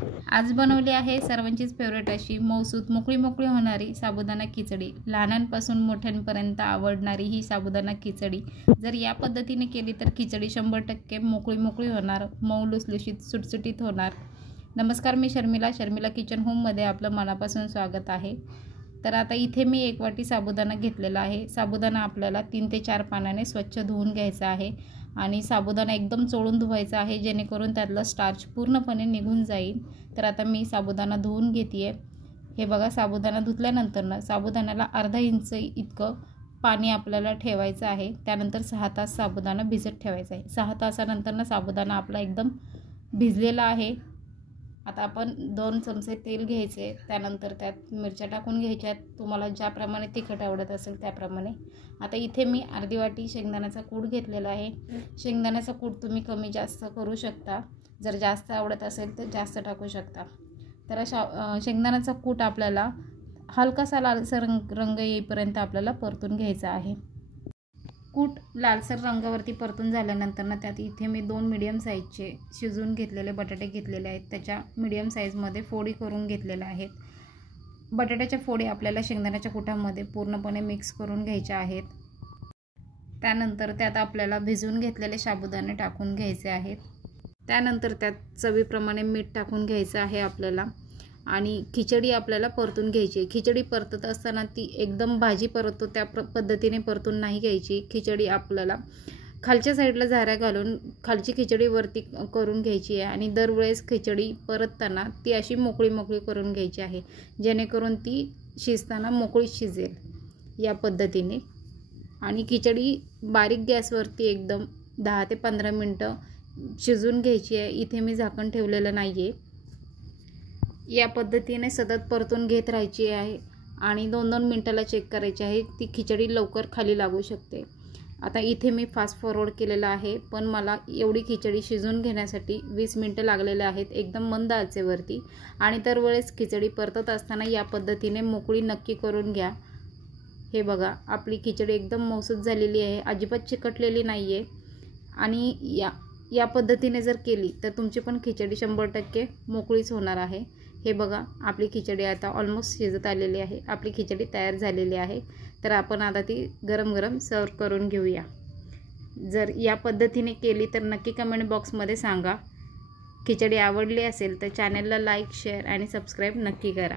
आज बनवली आहे सर्वांचीच फेवरेट अशी मौसूद मोकळी मोकळी होणारी साबुदाणा खिचडी। लहानांपासून मोठ्यांपर्यंत आवडणारी ही साबुदाणा खिचडी जर या पद्धतीने केली तर खिचडी 100% मोकळी मोकळी होणार, मऊ लुसलुशीत सुटसुटीत होणार। नमस्कार, मी शर्मिला किचन होममध्ये आपलं मनापासून स्वागत आहे। तर आता इथे मी 1 वाटी साबुदाणा घेतलेला आहे। साबुदाणा आपल्याला 3 ते 4 पाण्याने स्वच्छ धुवून घ्यायचा आहे आणि साबुदाणा एकदम चोळून धुवायचा आहे जेणेकरून त्यातलं स्टार्च पूर्णपणे निघून जाईल। तर आता मी साबुदाणा धुवून घेतेय। हे बघा, साबुदाणा धुतल्यानंतर ना साबुदाण्याला अर्धा इंच इतकं पाणी आपल्याला ठेवायचं आहे। त्यानंतर 6 तास साबुदाणा भिजत ठेवायचा आहे। 6 तासानंतर ना साबुदाणा आपला एकदम भिजलेला आहे। आता आपण 2 चमचे तेल घ्यायचे, त्यानंतर त्यात मिरच्या टाकून घ्यायच्या, तुम्हाला ज्याप्रमाणे तिखट आवडत असेल त्याप्रमाणे। आता इथे मी अर्धी वाटी शेंगदाण्याचा कूट घेतलेला आहे। शेंगदाण्याचा कूट तुम्ही कमी जास्त करू शकता, जर जास्त आवडत असेल तर जास्त टाकू शकता। तर शेंगदाण्याचा कूट आपल्याला हलकासा लालसर रंग येईपर्यंत आपल्याला परतून घ्यायचा आहे। कूट लालसर रंगावरती परतून झाल्यानंतर ना त्यात इथे मी 2 मीडियम साईजचे शिजवून घेतलेले बटाटे घेतलेले आहेत। त्याच्या मीडियम साईजमध्ये फोडी करून घेतलेल्या आहेत। बटाट्याच्या फोडी आपल्याला शेंगदाण्याच्या कुटामध्ये पूर्णपणे मिक्स करून घ्यायच्या आहेत। त्यानंतर त्यात आपल्याला भिजवून घेतलेले साबुदाणे टाकून घ्यायचे आहेत। त्यानंतर त्यात चवीप्रमाणे मीठ टाकून घ्यायचं आहे आपल्याला आणि खिचडी आपल्याला परतून घ्यायची। खिचडी परतत असताना ती एकदम भाजी परततो त्या पद्धतीने परतून नाही घ्यायची। खिचडी आपल्याला खालच्या साईडला झाऱ्या घालून खालची खिचडी वरती करून घ्यायची आहे आणि दरवेळेस खिचडी परतताना ती अशी मोकळी मोकळी करून घ्यायची आहे जेणेकरून ती शिजताना मोकळी शिजेल या पद्धतीने। आणि खिचडी बारीक गॅसवरती एकदम 10 ते 15 मिनटं शिजून घ्यायची आहे। इथे मी झाकण ठेवलेलं नाही आहे। या पद्धतीने सतत परतून घेत राहायची आहे आणि 2-2 मिनटाला चेक करायची आहे, ती खिचडी लवकर खाली लागू शकते। आता इथे मी फास्ट फॉरवर्ड केलेला आहे, पण मला एवढी खिचडी शिजून घेण्यासाठी 20 मिनटं लागलेले आहेत एकदम मंद आचेवरती। आणि दरवेळेस खिचडी परतत असताना या पद्धतीने मोकळी नक्की करून घ्या। हे बघा, आपली खिचडी एकदम मौसूद झालेली आहे, अजिबात चिकटलेली नाही आहे। आणि या पद्धतीने जर केली तर तुमची पण खिचडी 100% मोकळीच होणार आहे। हे बघा, आपली खिचडी आता ऑलमोस्ट शिजत आलेली आहे। आपली खिचडी तयार झालेली आहे। तर आपण आता ती गरम गरम सर्व करून घेऊया। जर या पद्धतीने केली तर नक्की कमेंट बॉक्समध्ये सांगा। खिचडी आवडली असेल तर चॅनलला लाईक, शेअर आणि सबस्क्राईब नक्की करा।